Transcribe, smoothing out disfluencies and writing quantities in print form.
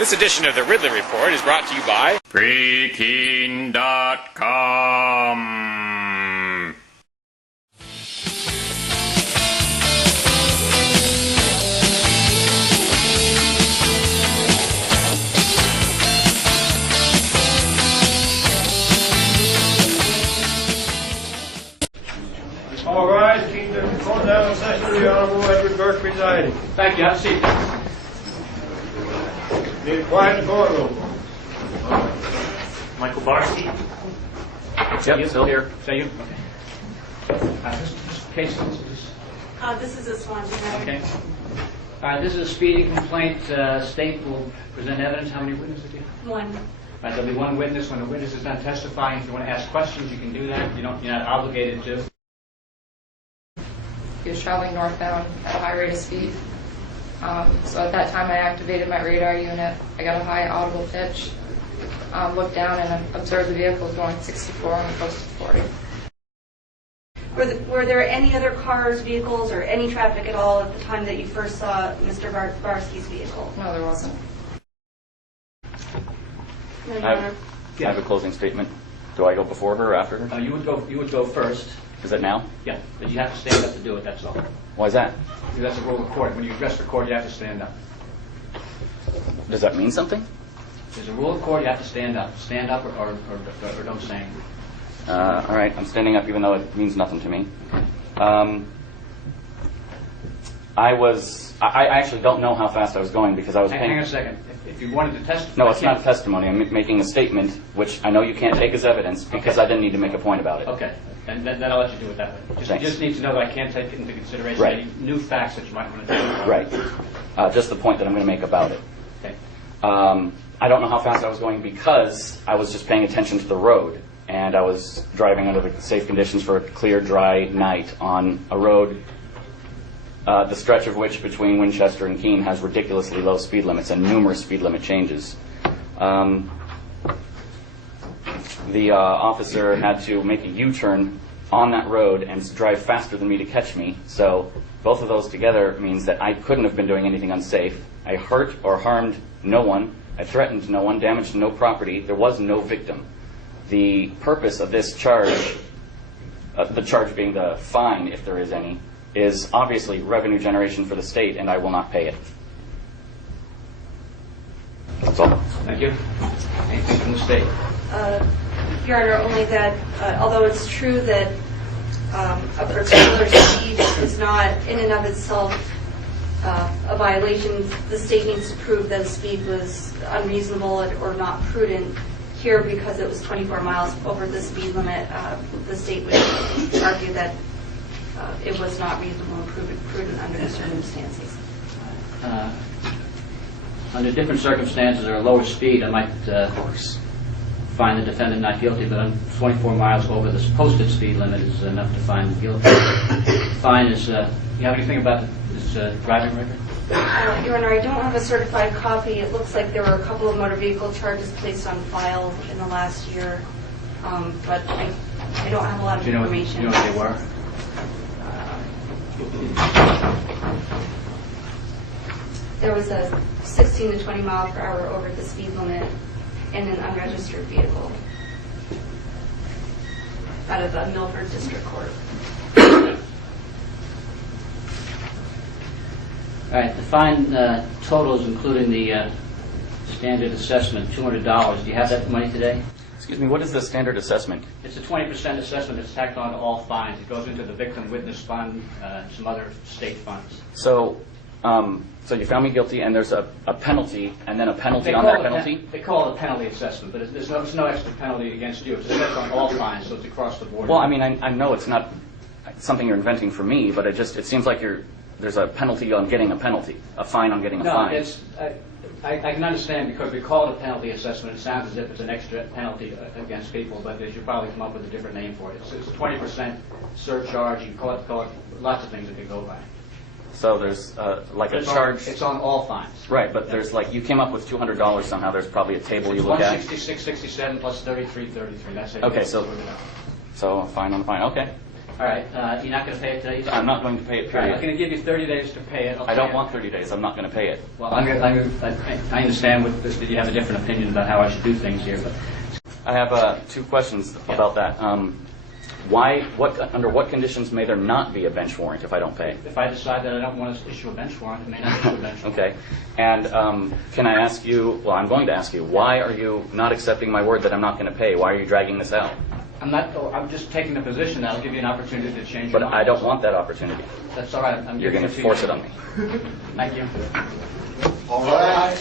This edition of the Ridley Report is brought to you by Freaking.com. All rise, keep the court down in session of the Honorable Edward Burke presiding. Thank you. Have a seat. Need quiet in the courtroom. Michael Barsky. Yep, still here. Is that you? This case. This is a Swansea matter. Okay. This is a speeding complaint. State will present evidence. How many witnesses do you have? One. There'll be one witness. When the witness is done testifying, if you want to ask questions, you can do that. You're not obligated to. He was traveling northbound at a high rate of speed. So at that time I activated my radar unit. I got a high audible pitch, looked down and observed the vehicle was going 64 on the coast of 40. Were there any other cars, vehicles, or any traffic at all at the time that you first saw Mr. Barsky's vehicle? No, there wasn't. No, Your I Honor. have a closing statement. Do I go before her or after her? You would go first. Is it now? Yeah, but you have to stand up to do it. That's all. Why is that? Because that's a rule of court. When you address the court, you have to stand up. Does that mean something? There's a rule of court. You have to stand up. Stand up or don't say anything. All right, I'm standing up even though it means nothing to me. I actually don't know how fast I was going because I was Hang on a second. If you wanted to testify... No, it's not testimony. I'm making a statement, which I know you can't take as evidence because I didn't need to make a point about it. Okay. And then I'll let you do it that way. You just need to know that I can't take into consideration Right. any new facts that you might want to do. Right. Just the point that I'm going to make about it. Okay. I don't know how fast I was going because I was just paying attention to the road. And I was driving under the safe conditions for a clear, dry night on a road, the stretch of which between Winchester and Keene has ridiculously low speed limits and numerous speed limit changes. The officer had to make a U-turn on that road and drive faster than me to catch me. So both of those together means that I couldn't have been doing anything unsafe. I hurt or harmed no one. I threatened no one, damaged no property. There was no victim. The purpose of this charge, the charge being the fine, if there is any, is obviously revenue generation for the state, and I will not pay it. That's all. Thank you. Anything from the state? Your Honor, only that although it's true that a particular speed is not in and of itself a violation, the state needs to prove that the speed was unreasonable or not prudent. Here, because it was 24 miles over the speed limit, the state would argue that it was not reasonable and prudent under the circumstances. Under different circumstances or a lower speed, I might find the defendant not guilty, but on 24 miles over the posted speed limit is enough to find him guilty. Fine is, you have anything about his driving record? Your Honor, I don't have a certified copy. It looks like there were a couple of motor vehicle charges placed on file in the last year, but I don't have a lot of information. Do you know what they were? There was a 16 to 20 mile per hour over the speed limit in an unregistered vehicle out of the Milford District Court. All right, the fine totals, including the standard assessment, $200. Do you have that money today? Excuse me, what is the standard assessment? It's a 20% assessment that's tacked on to all fines. It goes into the victim witness fund, some other state funds. So you found me guilty, and there's a penalty, and then a penalty on that penalty? They call it a penalty assessment, but there's no extra penalty against you. It's assessed on all fines, so it's across the board. Well, I mean, I know it's not something you're inventing for me, but it seems like there's a penalty on getting a penalty, a fine on getting a fine. No, I can understand because we call it a penalty assessment. It sounds as if it's an extra penalty against people, but they should probably come up with a different name for it. It's a 20% surcharge. You call it lots of things that could go by. So there's like a charge. It's on all fines. Right, but there's like, you came up with $200 somehow. There's probably a table you look at. 166.67 plus 33.33. That's it. Okay, so fine on fine. Okay. All right, you're not going to pay it today? I'm not going to pay it, All right, I'm period. going to give you 30 days to pay it. I don't want 30 days. I'm not going to pay it. Well, I understand that you have a different opinion about how I should do things here, but I have 2 questions about that. Under what conditions may there not be a bench warrant if I don't pay? if I decide that I don't want to issue a bench warrant, I may not issue a bench warrant. Okay. And can I ask you, well, I'm going to ask you, why are you not accepting my word that I'm not going to pay? Why are you dragging this out? I'm just taking the position that I'll give you an opportunity to change But your mind. I don't want that opportunity. That's all right. I'm You're giving going it to to force you. it on me. Thank you. All right.